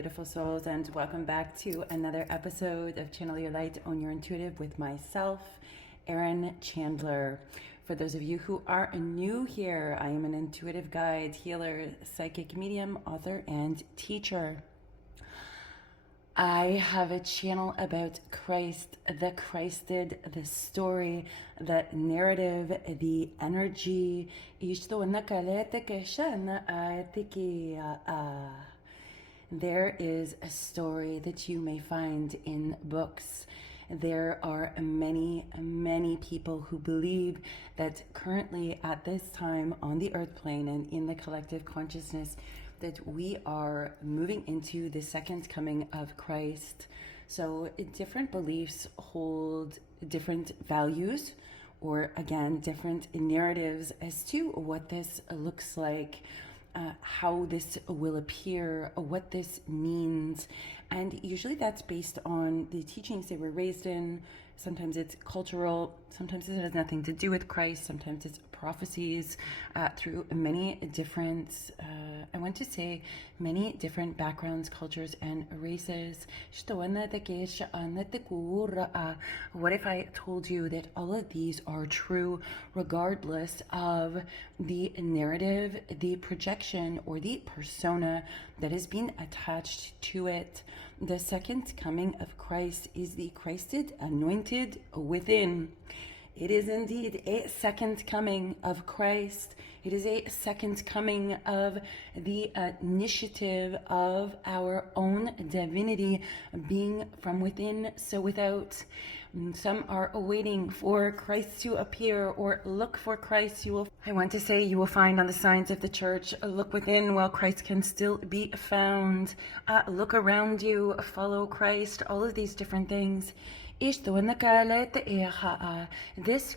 beautiful souls, and welcome back to another episode of Channel Your Light, Own Your Intuitive with myself, Erin Chandler. For those of you who are new here, I am an intuitive guide, healer, psychic medium, author, and teacher. I have a channel about Christ, the Christed, the story, the narrative, the energy. There is a story that you may find in books. There are many, many people who believe that currently at this time on the earth plane and in the collective consciousness that we are moving into the second coming of Christ. So different beliefs hold different values, or again, different narratives as to what this looks like, how this will appear, what this means. And usually that's based on the teachings they were raised in. Sometimes it's cultural, sometimes it has nothing to do with Christ, sometimes it's prophecies through many different, I want to say, many different backgrounds, cultures, and races. What if I told you that all of these are true regardless of the narrative, the projection, or the persona that has been attached to it? The second coming of Christ is the Christed, anointed within. It is indeed a second coming of Christ. It is a second coming of the initiative of our own divinity being from within, so without. Some are waiting for Christ to appear or look for Christ. You will find on the signs of the church, look within while Christ can still be found. Look around you, follow Christ, all of these different things. This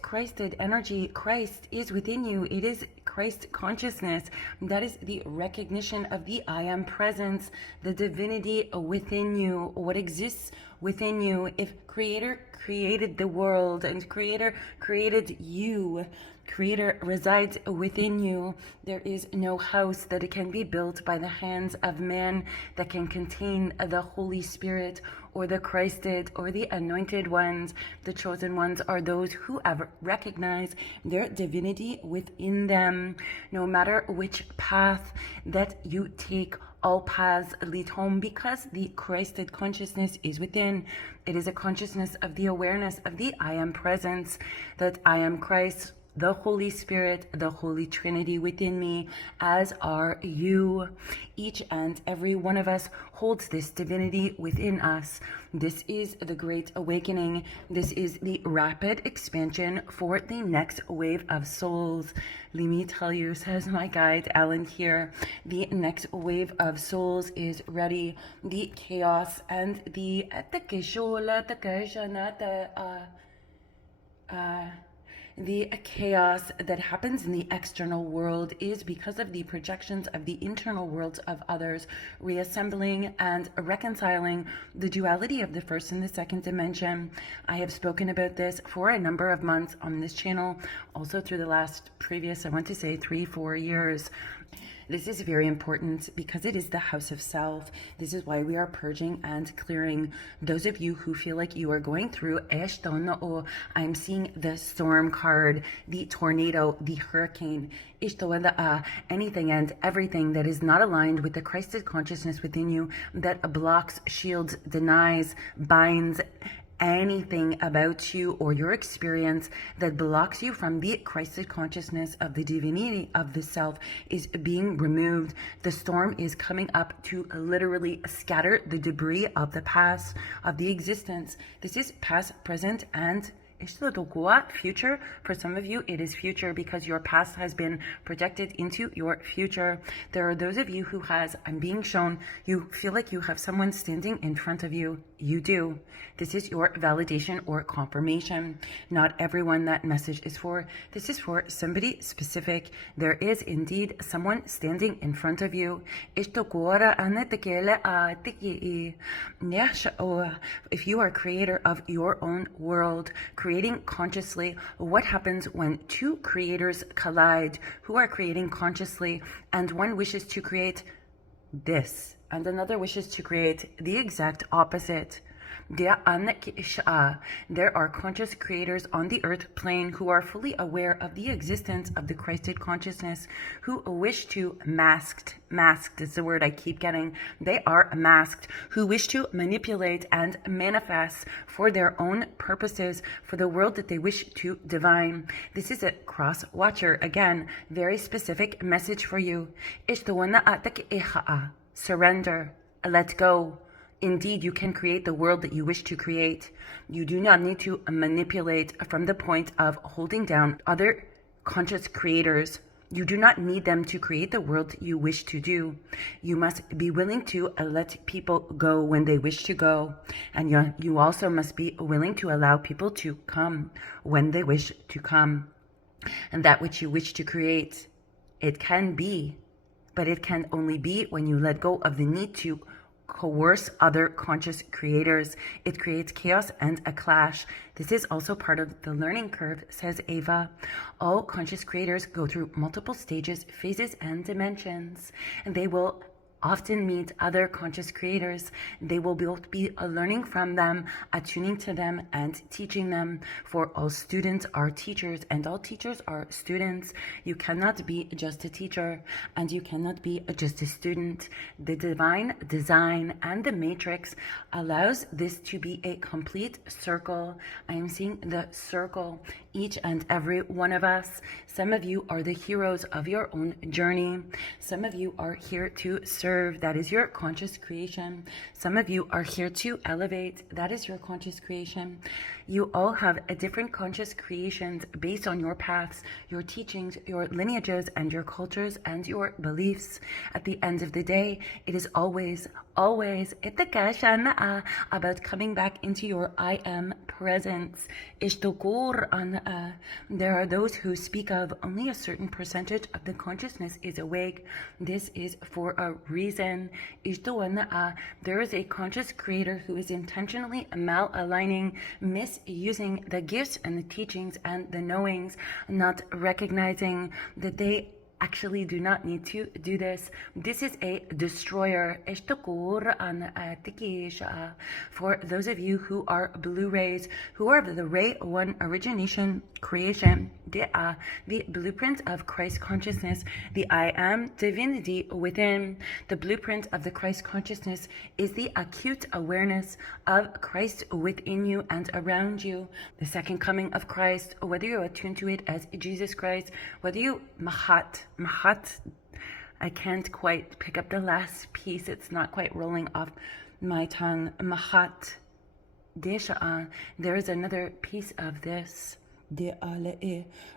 Christed energy, Christ is within you. It is Christ consciousness. That is the recognition of the I am presence, the divinity within you, what exists within you. If Creator created the world and Creator created you, Creator resides within you. There is no house that it can be built by the hands of man that can contain the Holy Spirit or the Christed or the anointed ones. The chosen ones are those who have recognized their divinity within them. No matter which path that you take, all paths lead home because the Christed consciousness is within. It is a consciousness of the awareness of the I am presence, that I am Christ, the Holy Spirit, the Holy Trinity within me, as are you. Each and every one of us holds this divinity within us. This is the Great Awakening. This is the rapid expansion for the next wave of souls. Let me tell you, says my guide, Alan here, the next wave of souls is ready. The chaos and the chaos that happens in the external world is because of the projections of the internal worlds of others, reassembling and reconciling the duality of the first and the second dimension. I have spoken about this for a number of months on this channel, also through the last previous, I want to say 3-4 years. This is very important because it is the house of self. This is why we are purging and clearing. Those of you who feel like you are going through I'm seeing the storm card, the tornado, the hurricane, anything and everything that is not aligned with the Christed consciousness within you, that blocks, shields, denies, binds, anything about you or your experience that blocks you from the Christed consciousness of the divinity of the self is being removed. The storm is coming up to literally scatter the debris of the past, of the existence. This is past, present, and future. For some of you, it is future because your past has been projected into your future. There are those of you who I'm being shown, you feel like you have someone standing in front of you. You do. This is your validation or confirmation. Not everyone that message is for. This is for somebody specific. There is indeed someone standing in front of you. If you are creator of your own world, creating consciously, what happens when two creators collide who are creating consciously and one wishes to create this and another wishes to create the exact opposite. There are conscious creators on the earth plane who are fully aware of the existence of the Christed consciousness, who wish to masked is the word I keep getting. They are masked, who wish to manipulate and manifest for their own purposes, for the world that they wish to divine. This is a cross watcher. Again, very specific message for you. Surrender. Let go. Indeed, you can create the world that you wish to create. You do not need to manipulate from the point of holding down other conscious creators. You do not need them to create the world you wish to do. You must be willing to let people go when they wish to go. And you also must be willing to allow people to come when they wish to come. And that which you wish to create, it can be, but it can only be when you let go of the need to coerce other conscious creators. It creates chaos and a clash. This is also part of the learning curve, says Ava. All conscious creators go through multiple stages, phases, and dimensions, and they will often meet other conscious creators. They will both be learning from them, attuning to them, and teaching them. For all students are teachers, and all teachers are students. You cannot be just a teacher, and you cannot be just a student. The divine design and the matrix allows this to be a complete circle. I am seeing the circle, each and every one of us. Some of you are the heroes of your own journey. Some of you are here to serve. That is your conscious creation. Some of you are here to elevate. That is your conscious creation. You all have a different conscious creations based on your paths, your teachings, your lineages, and your cultures and your beliefs. At the end of the day, it is always about coming back into your I am presence. There are those who speak of only a certain percentage of the consciousness is awake. This is for a reason. There is a conscious creator who is intentionally malaligning, misusing the gifts and the teachings and the knowings, not recognizing that they actually do not need to do this. This is a destroyer. For those of you who are blue rays, who are the ray 1 origination creation, the blueprint of Christ consciousness, the I am divinity within. The blueprint of the Christ consciousness is the acute awareness of Christ within you and around you. The second coming of Christ, whether you attune to it as Jesus Christ, whether you MAHAT, I can't quite pick up the last piece. It's not quite rolling off my tongue. MAHAT, Desha'a. There is another piece of this.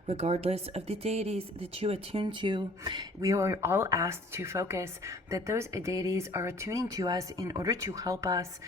Regardless of the deities that you attune to, we are all asked to focus that those deities are attuning to us in order to help us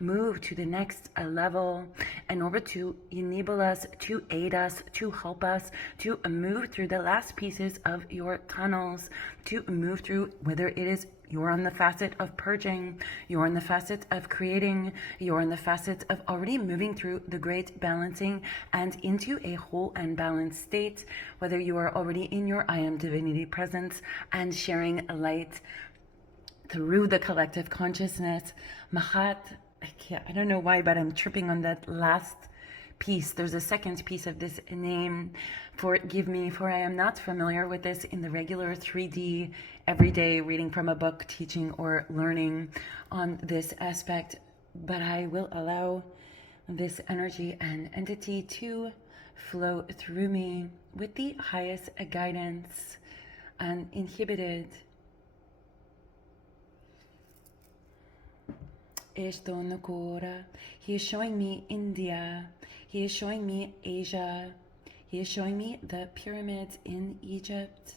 move to the next level, in order to enable us, to aid us, to help us, to move through the last pieces of your tunnels, to move through, whether it is you're on the facet of purging, you're on the facet of creating, you're on the facet of already moving through the great balancing and into a whole and balanced state, whether you are already in your I am divinity presence and sharing light through the collective consciousness. MAHAT, I don't know why, but I'm tripping on that last piece. There's a second piece of this name. Forgive me, for I am not familiar with this in the regular 3D everyday reading from a book, teaching, or learning on this aspect, but I will allow this energy and entity to flow through me with the highest guidance, uninhibited. He is showing me India. He is showing me Asia. He is showing me the pyramids in Egypt.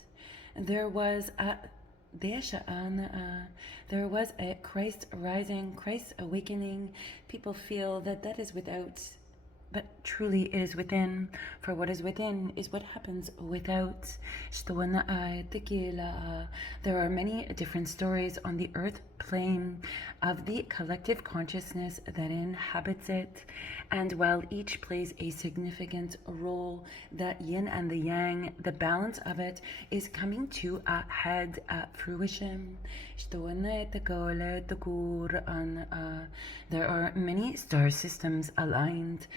There was a Christ rising, Christ awakening. People feel that that is without, but truly it is within. For what is within is what happens without. There are many different stories on the earth plane, of the collective consciousness that inhabits it. And while each plays a significant role, the yin and the yang, the balance of it is coming to a head fruition. There are many star systems aligned.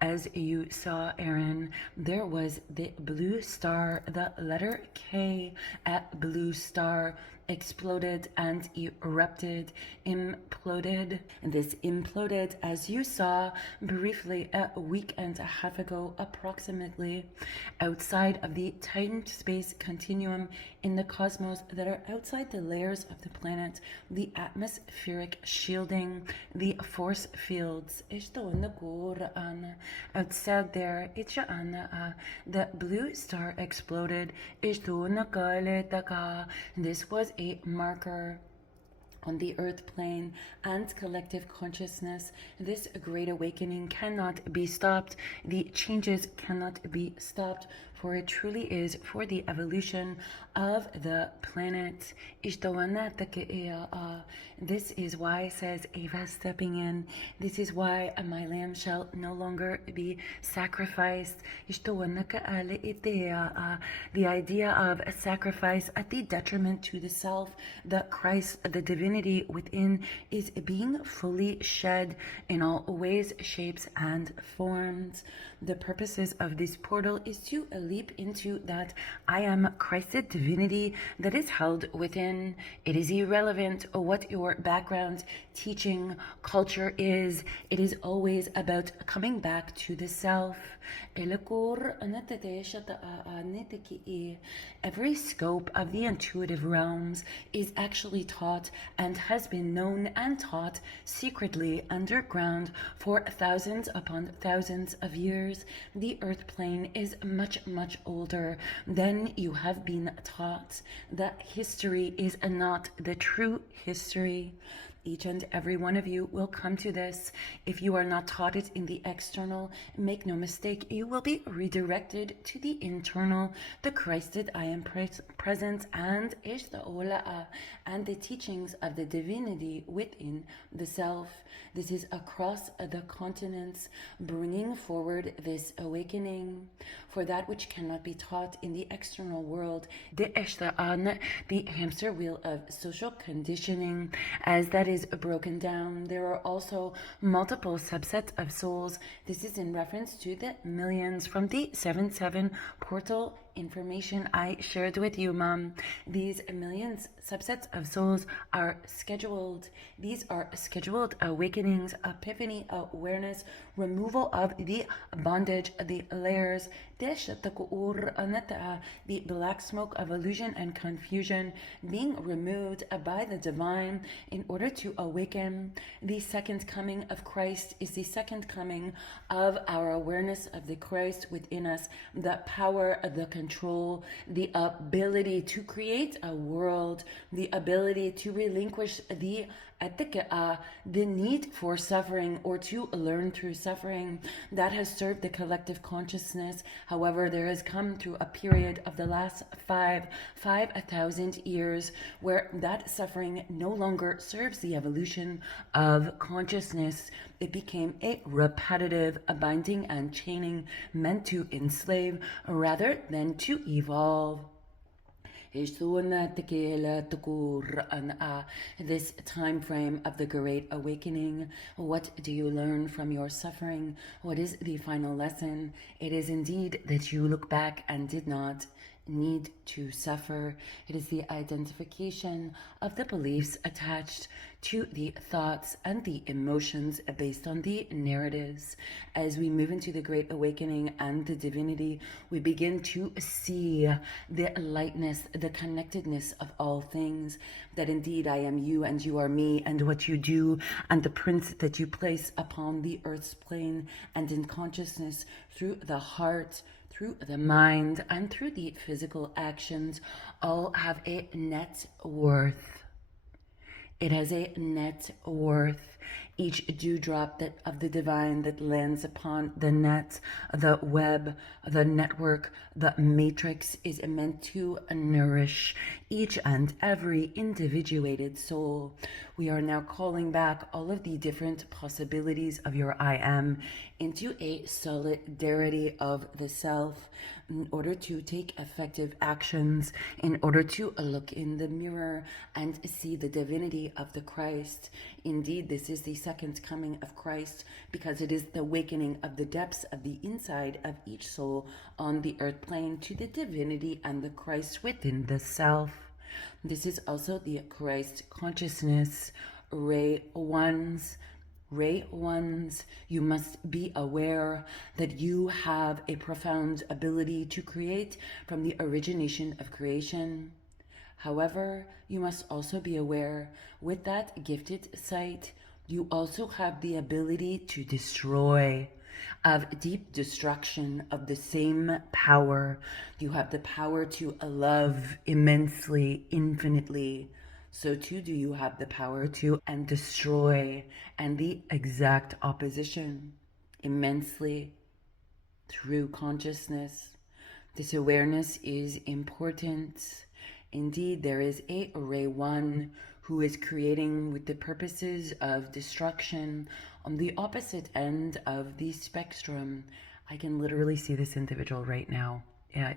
As you saw, Erin, there was the blue star, the letter K at blue star exploded and erupted, imploded. And this imploded, as you saw briefly a week and a half ago approximately, outside of the time-space continuum in the cosmos that are outside the layers of the planet, the atmospheric shielding, the force fields. Outside there, the blue star exploded. This was a marker on the earth plane and collective consciousness. This great awakening cannot be stopped. The changes cannot be stopped, for it truly is for the evolution of the planet. This is why, says Eva stepping in, this is why my lamb shall no longer be sacrificed. The idea of a sacrifice at the detriment to the self, the Christ, the divinity within, is being fully shed in all ways, shapes, and forms. The purposes of this portal is to leap into that I am Christed divinity that is held within. It is irrelevant what your background, teaching, culture is. It is always about coming back to the self. Every scope of the intuitive realms is actually taught and has been known and taught secretly underground for thousands upon thousands of years. The earth plane is much, much older than you have been taught. The history is not the true history. Each and every one of you will come to this. If you are not taught it in the external, make no mistake, you will be redirected to the internal, the Christed I am present, and Ishtaola'a, and the teachings of the divinity within the self. This is across the continents, bringing forward this awakening. For that which cannot be taught in the external world, the Ishta'an, the hamster wheel of social conditioning, as that is broken down, there are also multiple subsets of souls. This is in reference to the millions from the 7-7 portal information I shared with you, Mom. These millions subsets of souls are scheduled. These are scheduled awakenings, epiphany, awareness, removal of the bondage, the layers, the black smoke of illusion and confusion being removed by the divine in order to awaken. The second coming of Christ is the second coming of our awareness of the Christ within us, the power, the control, the ability to create a world, the ability to relinquish the need for suffering or to learn through suffering that has served the collective consciousness. However, there has come through a period of the last 5,000 years where that suffering no longer serves the evolution of consciousness. It became a repetitive, a binding and chaining meant to enslave rather than to evolve. This time frame of the Great Awakening, what do you learn from your suffering? What is the final lesson? It is indeed that you look back and did not need to suffer. It is the identification of the beliefs attached to the thoughts and the emotions based on the narratives. As we move into the Great Awakening and the divinity, we begin to see the lightness, the connectedness of all things, that indeed I am you and you are me, and what you do and the print that you place upon the earth's plane and in consciousness through the heart, through the mind, and through the physical actions, all have a net worth. It has a net worth. Each dewdrop of the divine that lands upon the net, the web, the network, the matrix is meant to nourish each and every individuated soul. We are now calling back all of the different possibilities of your I am into a solidarity of the self in order to take effective actions, in order to look in the mirror and see the divinity of the Christ. Indeed, this is the second coming of Christ because it is the awakening of the depths of the inside of each soul on the earth plane to the divinity and the Christ within the self. This is also the Christ consciousness. Ray ones, you must be aware that you have a profound ability to create from the origination of creation. However, you must also be aware with that gifted sight, you also have the ability to destroy, of deep destruction of the same power. You have the power to love immensely, infinitely. So too do you have the power to and destroy, and the exact opposition, immensely, through consciousness. This awareness is important. Indeed, there is a Ray 1 who is creating with the purposes of destruction on the opposite end of the spectrum. I can literally see this individual right now.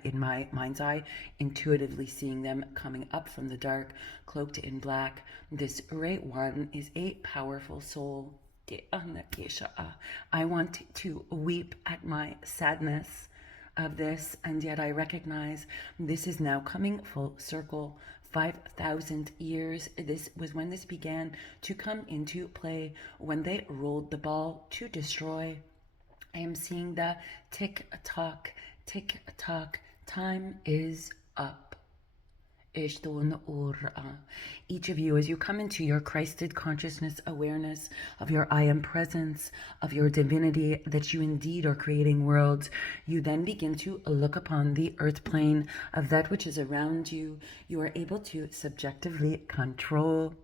In my mind's eye, intuitively seeing them coming up from the dark, cloaked in black. This Ray 1 is a powerful soul. I want to weep at my sadness of this, and yet I recognize this is now coming full circle. 5,000 years, this was when this began to come into play, when they rolled the ball to destroy. I am seeing the tick-tock, tick-tock, time is up. Each of you, as you come into your Christed consciousness awareness of your I am presence, of your divinity, that you indeed are creating worlds, you then begin to look upon the earth plane of that which is around you. You are able to subjectively control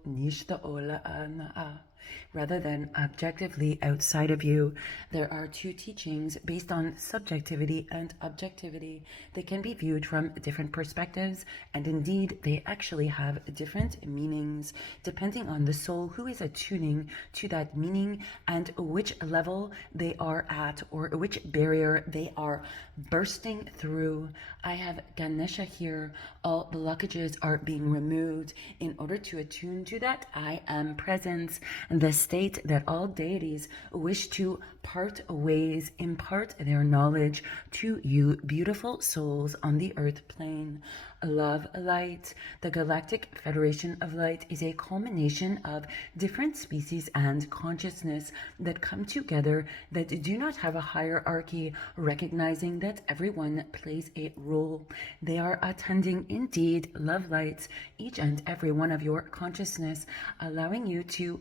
rather than objectively outside of you. There are two teachings based on subjectivity and objectivity. They can be viewed from different perspectives, and indeed they actually have different meanings depending on the soul who is attuning to that meaning and which level they are at or which barrier they are bursting through. I have Ganesha here. All blockages are being removed in order to attune to that I am presence, the state that all deities wish to part ways, impart their knowledge to you beautiful souls on the earth plane. Love light. The Galactic Federation of Light is a culmination of different species and consciousness that come together, that do not have a hierarchy, recognizing that everyone plays a role. They are attending indeed love lights, each and every one of your consciousness, allowing you to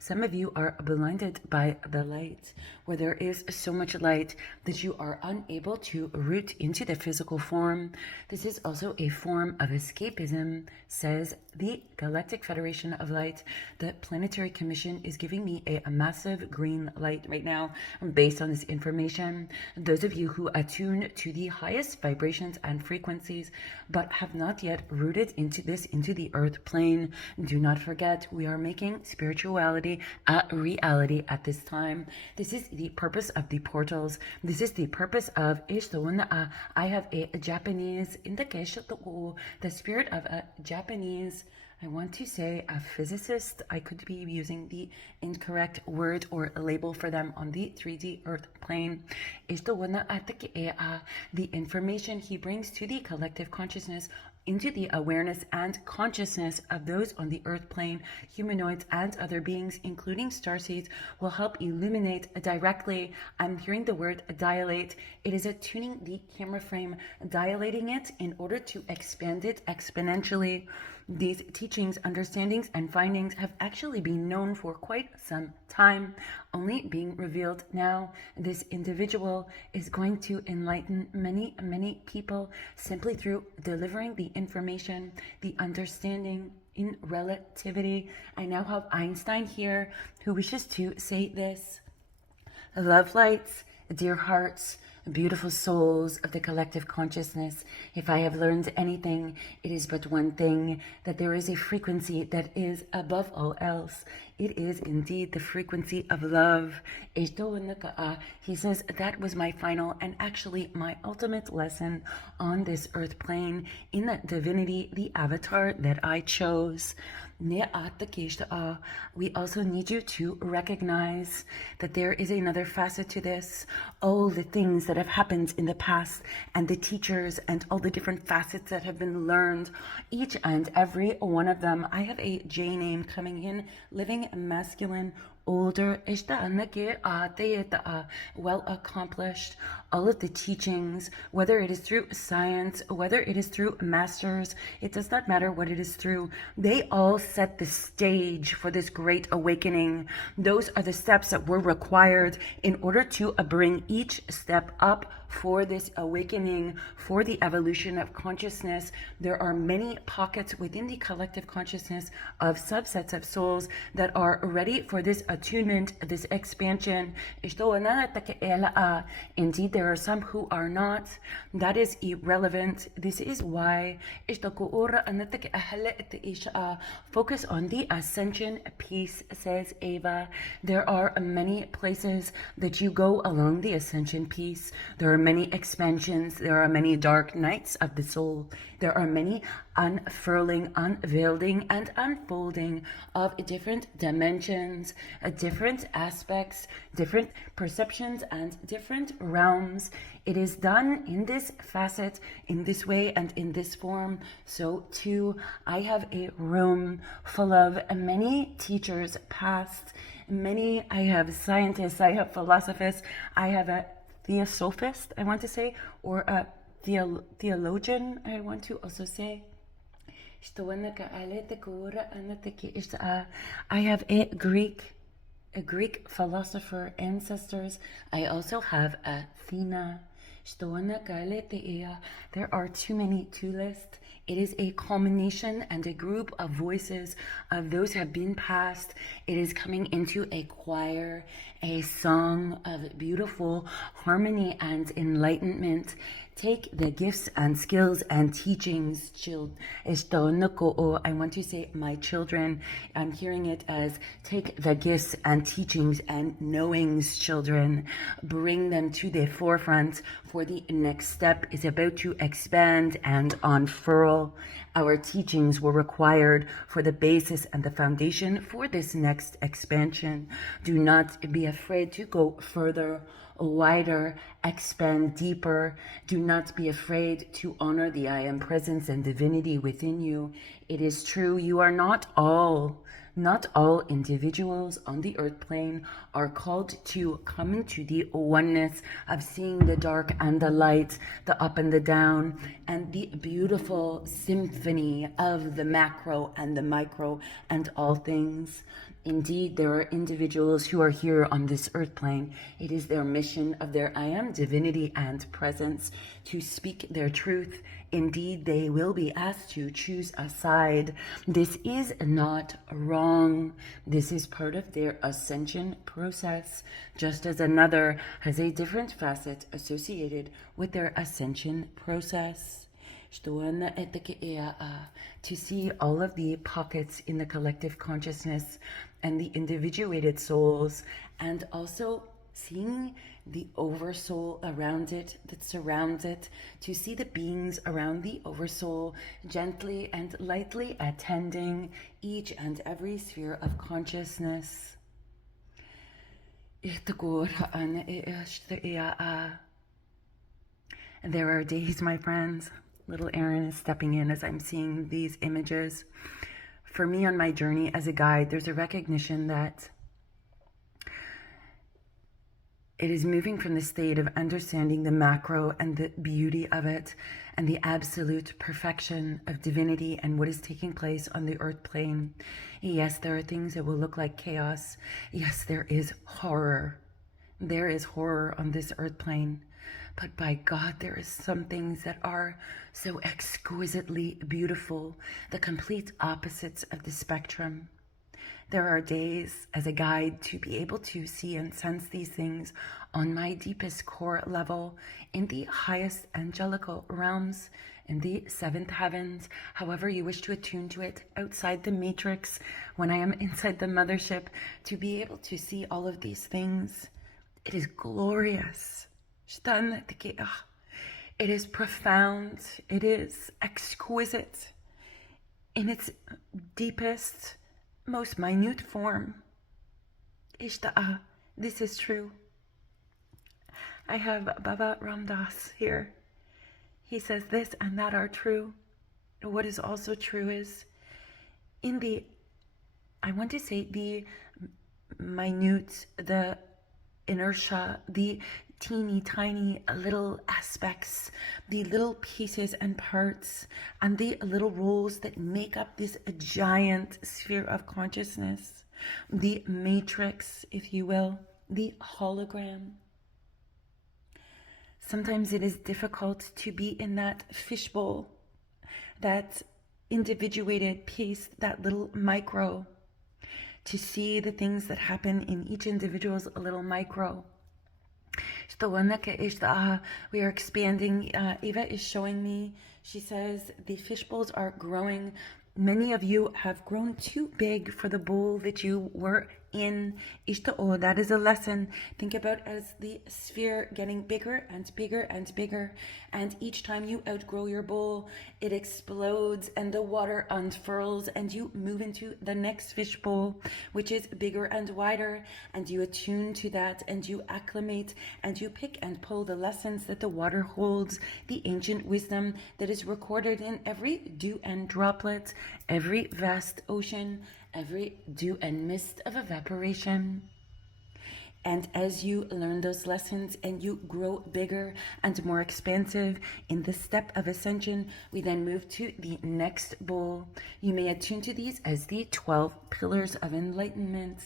some of you are blinded by the light, where there is so much light that you are unable to root into the physical form. This is also a form of escapism, says the Galactic Federation of Light. The Planetary Commission is giving me a massive green light right now based on this information. Those of you who attune to the highest vibrations and frequencies but have not yet rooted into the earth plane, do not forget we are making spirituality a reality at this time. This is the purpose of the portals. This is the purpose of I have a Japanese indication, the spirit of a Japanese, I want to say a physicist. I could be using the incorrect word or label for them on the 3D earth plane. The information he brings to the collective consciousness into the awareness and consciousness of those on the earth plane, humanoids and other beings, including starseeds, will help illuminate directly. I'm hearing the word dilate. It is attuning the camera frame, dilating it in order to expand it exponentially. These teachings, understandings, and findings have actually been known for quite some time, only being revealed now. This individual is going to enlighten many people simply through delivering the information, the understanding, in relativity. I now have Einstein here who wishes to say this. Love lights, dear hearts, beautiful souls of the collective consciousness, if I have learned anything, it is but one thing, that there is a frequency that is above all else. It is indeed the frequency of love. He says that was my final and actually my ultimate lesson on this earth plane in that divinity, the avatar that I chose. We also need you to recognize that there is another facet to this. All the things that have happened in the past and the teachers and all the different facets that have been learned, each and every one of them. I have a J name coming in, living masculine, older, well accomplished. All of the teachings, whether it is through science, whether it is through masters, it does not matter what it is through. They all set the stage for this great awakening. Those are the steps that were required in order to bring each step up for this awakening, for the evolution of consciousness. There are many pockets within the collective consciousness of subsets of souls that are ready for this attunement, this expansion. Indeed, there are some who are not. That is irrelevant. This is why focus on the ascension piece, says Ava. There are many places that you go along the ascension piece. There are many expansions. There are many dark nights of the soul. There are many unfurling, unveiling, and unfolding of different dimensions, different aspects, different perceptions, and different realms. It is done in this facet, in this way, and in this form. So too, I have a room full of many teachers past, I have scientists, I have philosophers, I have a theosophist, I want to say, or a theologian, I want to also say. I have a Greek philosopher ancestors. I also have Athena. There are too many to list. It is a culmination and a group of voices of those who have been past. It is coming into a choir, a song of beautiful harmony and enlightenment. Take the gifts and skills and teachings, I want to say my children. I'm hearing it as take the gifts and teachings and knowings, children. Bring them to the forefront, for the next step is about to expand and unfurl. Our teachings were required for the basis and the foundation for this next expansion. Do not be afraid to go further, wider, expand deeper. Do not be afraid to honor the I am presence and divinity within you. It is true, you are not all individuals on the earth plane are called to come into the oneness of seeing the dark and the light, the up and the down, and the beautiful symphony of the macro and the micro and all things. Indeed, there are individuals who are here on this earth plane. It is their mission of their I am divinity and presence to speak their truth. Indeed, they will be asked to choose a side. This is not wrong. This is part of their ascension process, just as another has a different facet associated with their ascension process. To see all of the pockets in the collective consciousness and the individuated souls, and also seeing the oversoul around it that surrounds it, to see the beings around the oversoul gently and lightly attending each and every sphere of consciousness. There are days, my friends, little Erin is stepping in as I'm seeing these images. For me on my journey as a guide, there's a recognition that it is moving from the state of understanding the macro and the beauty of it and the absolute perfection of divinity and what is taking place on the earth plane. Yes, there are things that will look like chaos. Yes, there is horror. There is horror on this earth plane. But by God, there is some things that are so exquisitely beautiful, the complete opposites of the spectrum. There are days as a guide to be able to see and sense these things on my deepest core level, in the highest angelical realms, in the seventh heavens, however you wish to attune to it, outside the matrix, when I am inside the mothership, to be able to see all of these things. It is glorious. It is profound. It is exquisite in its deepest, most minute form. This is true. I have Baba Ram Dass here. He says this and that are true. What is also true is in the, I want to say the minute, the inertia, the teeny tiny little aspects, the little pieces and parts, and the little roles that make up this giant sphere of consciousness, the matrix, if you will, the hologram. Sometimes it is difficult to be in that fishbowl, that individuated piece, that little micro, to see the things that happen in each individual's little micro. We are expanding. Eva is showing me, she says, the fish bowls are growing. Many of you have grown too big for the bowl that you were in. That is a lesson. Think about as the sphere getting bigger and bigger and bigger. And each time you outgrow your bowl, it explodes and the water unfurls and you move into the next fish bowl, which is bigger and wider. And you attune to that and you acclimate and you pick and pull the lessons that the water holds, the ancient wisdom that is recorded in every dew and droplet, every vast ocean, every dew and mist of evaporation. And as you learn those lessons and you grow bigger and more expansive in the step of ascension, we then move to the next bowl. You may attune to these as the 12 pillars of enlightenment,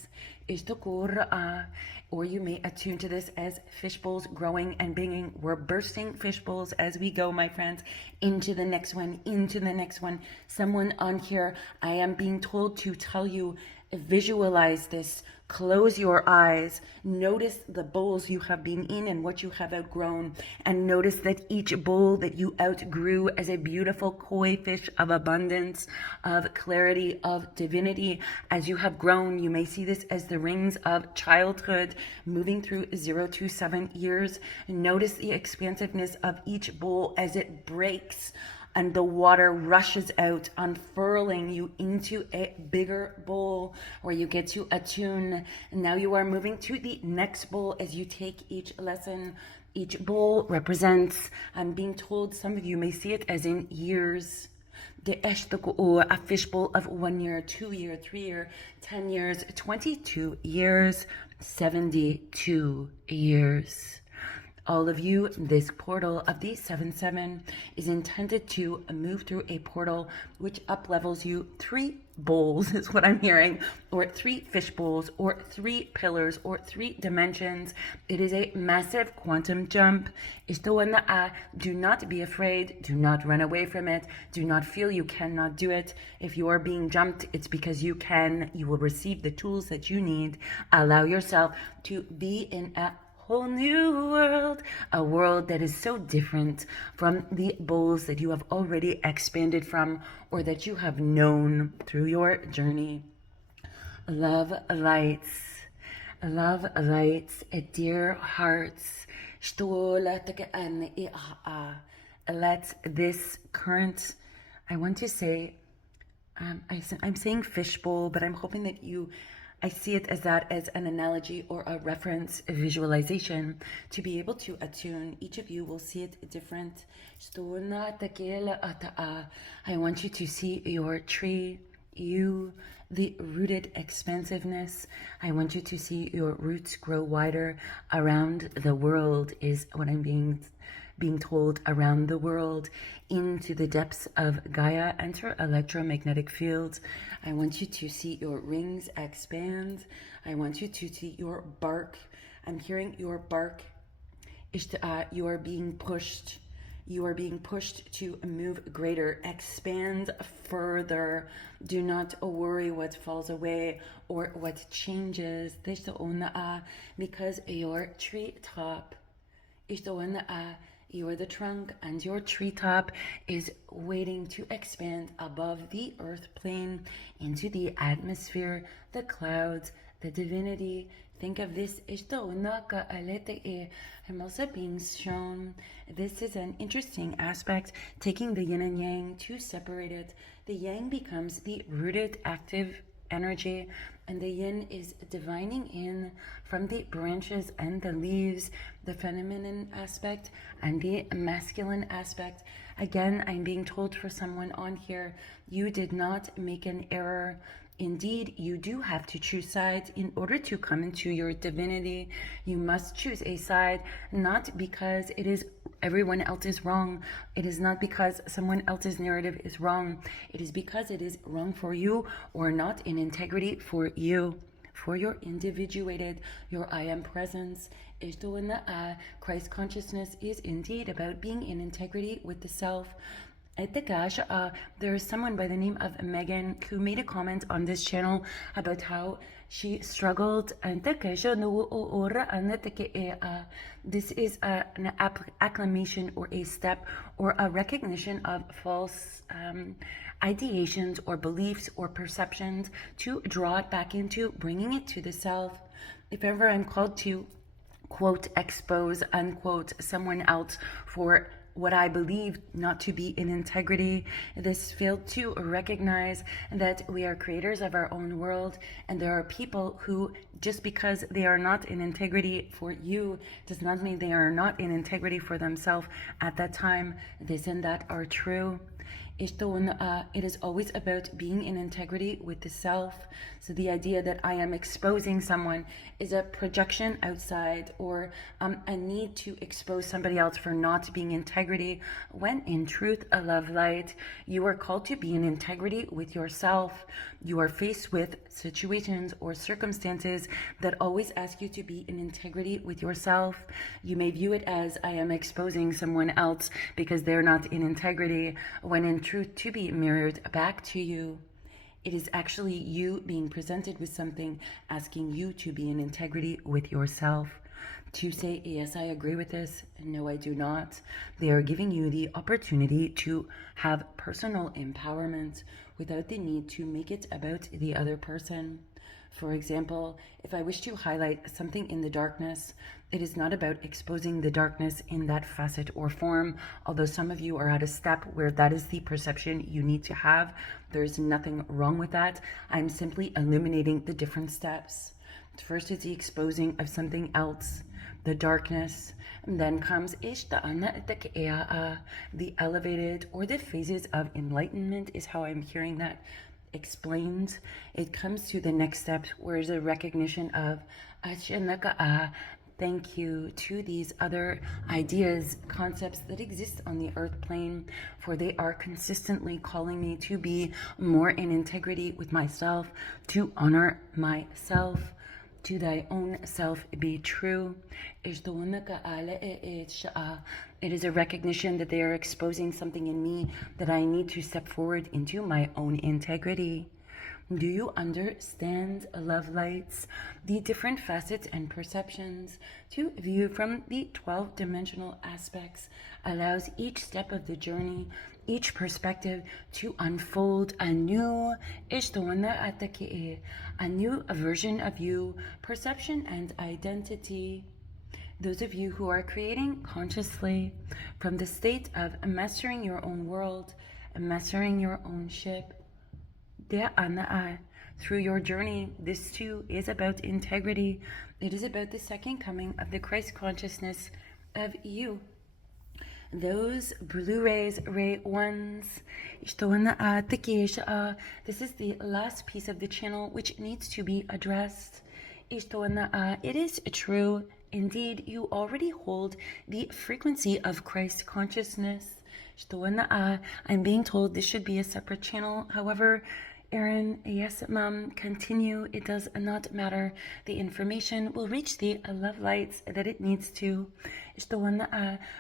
or you may attune to this as fish bowls growing and binging. We're bursting fish bowls as we go, my friends, into the next one, into the next one. Someone on here, I am being told to tell you, visualize this. Close your eyes. Notice the bowls you have been in and what you have outgrown. And notice that each bowl that you outgrew as a beautiful koi fish of abundance, of clarity, of divinity. As you have grown, you may see this as the rings of childhood moving through 0 to 7 years. Notice the expansiveness of each bowl as it breaks and the water rushes out, unfurling you into a bigger bowl where you get to attune. And now you are moving to the next bowl as you take each lesson. Each bowl represents, I'm being told, some of you may see it as in years. A fishbowl of 1 year, 2 year, 3 year, 10 years, 22 years, 72 years. All of you, this portal of the 7-7 is intended to move through a portal which up-levels you 3 bowls, is what I'm hearing, or 3 fish bowls, or 3 pillars, or 3 dimensions. It is a massive quantum jump. Do not be afraid. Do not run away from it. Do not feel you cannot do it. If you are being jumped, it's because you can. You will receive the tools that you need. Allow yourself to be in a whole new world, a world that is so different from the bowls that you have already expanded from or that you have known through your journey. Love lights, dear hearts. Let this current, I want to say, I'm saying fishbowl, but I'm hoping that I see it as that, as an analogy or a reference, a visualization, to be able to attune. Each of you will see it different. I want you to see your tree, you, the rooted expansiveness. I want you to see your roots grow wider around the world, is what I'm being told, around the world, into the depths of Gaia. Enter electromagnetic fields. I want you to see your rings expand. I want you to see your bark. I'm hearing your bark. You are being pushed. You are being pushed to move greater, expand further. Do not worry what falls away or what changes. Because your treetop, you're the trunk, and your treetop is waiting to expand above the earth plane into the atmosphere, the clouds, the divinity. Think of this. I'm also being shown. This is an interesting aspect, taking the yin and yang to separate it. The yang becomes the rooted, active energy, and the yin is divining in from the branches and the leaves, the feminine aspect and the masculine aspect. Again, I'm being told for someone on here, you did not make an error. Indeed, you do have to choose sides in order to come into your divinity. You must choose a side, not because it is everyone else is wrong. It is not because someone else's narrative is wrong. It is because it is wrong for you or not in integrity for you, for your individuated, your I am presence. Christ consciousness is indeed about being in integrity with the self. There is someone by the name of Megan who made a comment on this channel about how she struggled. This is an acclamation or a step or a recognition of false ideations or beliefs or perceptions to draw it back into bringing it to the self. If ever I'm called to, quote, expose, unquote, someone else for what I believe not to be in integrity, this failed to recognize that we are creators of our own world, and there are people who, just because they are not in integrity for you, does not mean they are not in integrity for themselves at that time. This and that are true. It is always about being in integrity with the self. So the idea that I am exposing someone is a projection outside or a need to expose somebody else for not being in integrity, when in truth, a love light, you are called to be in integrity with yourself. You are faced with situations or circumstances that always ask you to be in integrity with yourself. You may view it as I am exposing someone else because they're not in integrity, when in truth to be mirrored back to you. It is actually you being presented with something asking you to be in integrity with yourself. To say, yes, I agree with this, no, I do not. They are giving you the opportunity to have personal empowerment without the need to make it about the other person. For example, if I wish to highlight something in the darkness, it is not about exposing the darkness in that facet or form, although some of you are at a step where that is the perception you need to have. There's nothing wrong with that. I'm simply illuminating the different steps. First is the exposing of something else, the darkness, and then comes the elevated or the phases of enlightenment is how I'm hearing that explained. It comes to the next step, where is a recognition of thank you to these other ideas, concepts that exist on the earth plane, for they are consistently calling me to be more in integrity with myself, to honor myself, to thy own self be true. It is a recognition that they are exposing something in me that I need to step forward into my own integrity. Do you understand, love lights, the different facets and perceptions? To view from the 12-dimensional aspects allows each step of the journey, each perspective to unfold a new version of you, perception and identity. Those of you who are creating consciously from the state of mastering your own world, mastering your own ship, through your journey, this too is about integrity. It is about the second coming of the Christ consciousness of you. Those blue rays, ray ones, this is the last piece of the channel which needs to be addressed. It is true, indeed, you already hold the frequency of Christ consciousness. I'm being told this should be a separate channel. However, Erin, yes, Mom, continue. It does not matter. The information will reach the love lights that it needs to.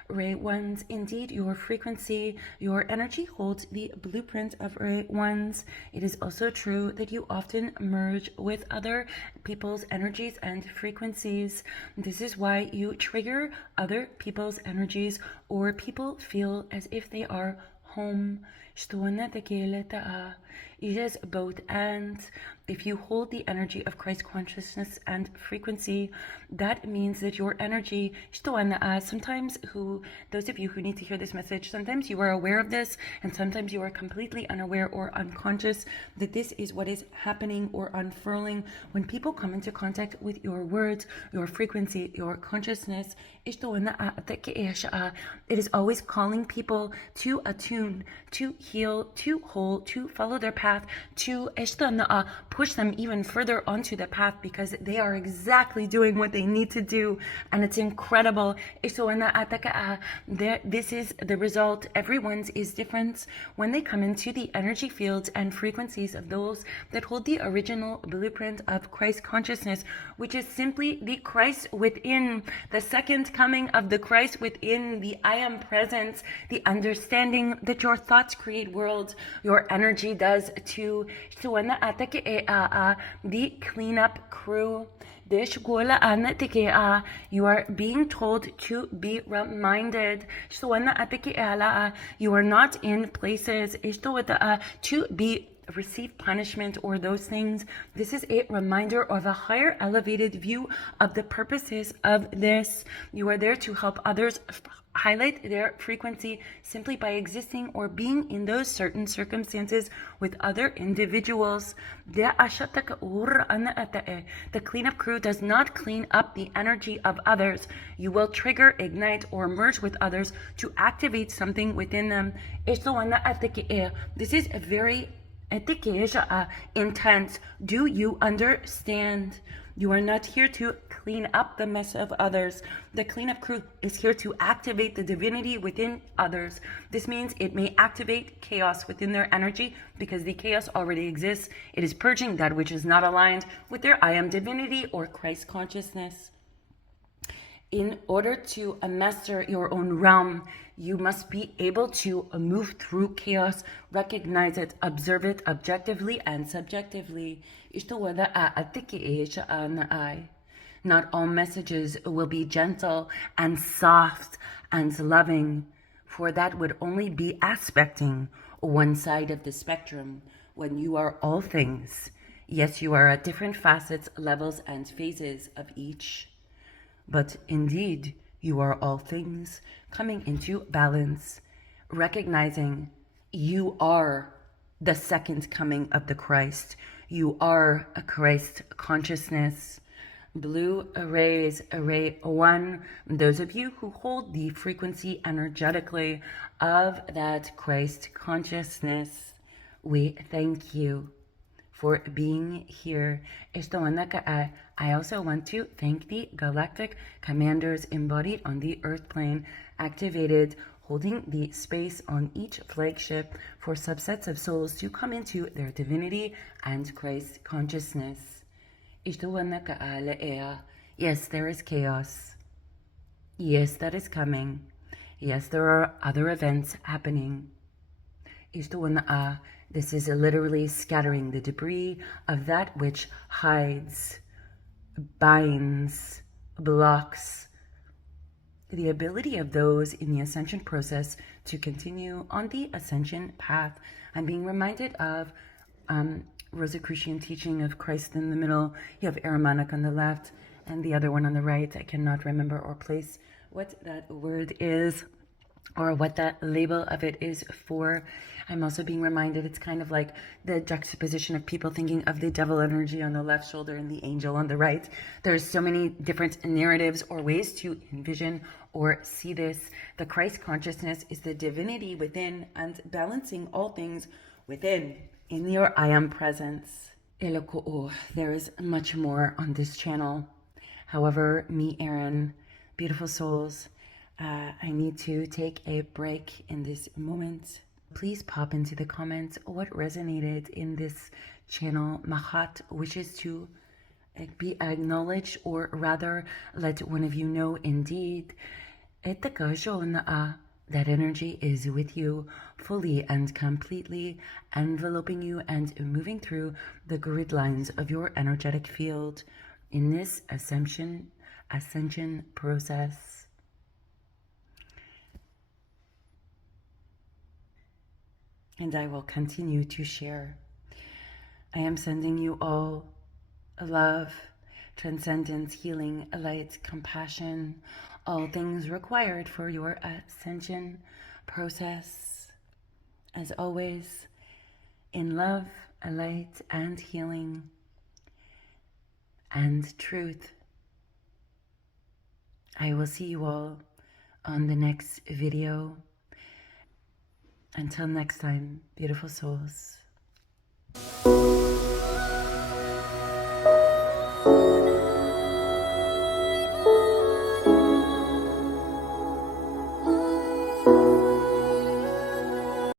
Ray ones, indeed, your frequency, your energy holds the blueprint of Ray ones. It is also true that you often merge with other people's energies and frequencies. This is why you trigger other people's energies, or people feel as if they are home. It is both and. If you hold the energy of Christ consciousness and frequency, that means that your energy, sometimes those of you who need to hear this message, sometimes you are aware of this, and sometimes you are completely unaware or unconscious that this is what is happening or unfurling when people come into contact with your words, your frequency, your consciousness. It is always calling people to attune, to heal, to hold, to follow their path, to push them even further onto the path, because they are exactly doing what they need to do, and it's incredible. This is the result. Everyone's is different when they come into the energy fields and frequencies of those that hold the original blueprint of Christ consciousness, which is simply the Christ within, the second coming of the Christ within, the I am presence, the understanding that your thoughts create worlds, your energy does too. The cleanup crew. You are being told to be reminded. You are not in places to be receive punishment or those things. This is a reminder of a higher elevated view of the purposes of this. You are there to help others highlight their frequency simply by existing or being in those certain circumstances with other individuals. The cleanup crew does not clean up the energy of others. You will trigger, ignite, or merge with others to activate something within them. This is a very intense. Do you understand? You are not here to clean up the mess of others. The cleanup crew is here to activate the divinity within others. This means it may activate chaos within their energy because the chaos already exists. It is purging that which is not aligned with their I am divinity or Christ consciousness. In order to master your own realm, you must be able to move through chaos, recognize it, observe it objectively and subjectively. Not all messages will be gentle and soft and loving, for that would only be aspecting one side of the spectrum when you are all things. Yes, you are at different facets, levels, and phases of each. But indeed, you are all things coming into balance, recognizing you are the second coming of the Christ. You are a Christ consciousness. Blue arrays, array 1, those of you who hold the frequency energetically of that Christ consciousness, we thank you for being here. I also want to thank the galactic commanders embodied on the earth plane, activated, holding the space on each flagship for subsets of souls to come into their divinity and Christ consciousness. Yes, there is chaos. Yes, that is coming. Yes, there are other events happening. This is literally scattering the debris of that which hides, binds, blocks the ability of those in the ascension process to continue on the ascension path. I'm being reminded of Rosicrucian teaching of Christ in the middle. You have Aramanic on the left and the other one on the right. I cannot remember or place what that word is or what that label of it is for. I'm also being reminded it's kind of like the juxtaposition of people thinking of the devil energy on the left shoulder and the angel on the right. There's so many different narratives or ways to envision or see this. The Christ consciousness is the divinity within and balancing all things within in your I am presence. There is much more on this channel. However, me, Erin, beautiful souls, I need to take a break in this moment. Please pop into the comments what resonated in this channel. Mahat wishes to be acknowledged, or rather let one of you know indeed that energy is with you fully and completely, enveloping you and moving through the grid lines of your energetic field in this ascension process. And I will continue to share. I am sending you all love, transcendence, healing, light, compassion, all things required for your ascension process. As always, in love, light, and healing, and truth. I will see you all on the next video. Until next time, beautiful souls.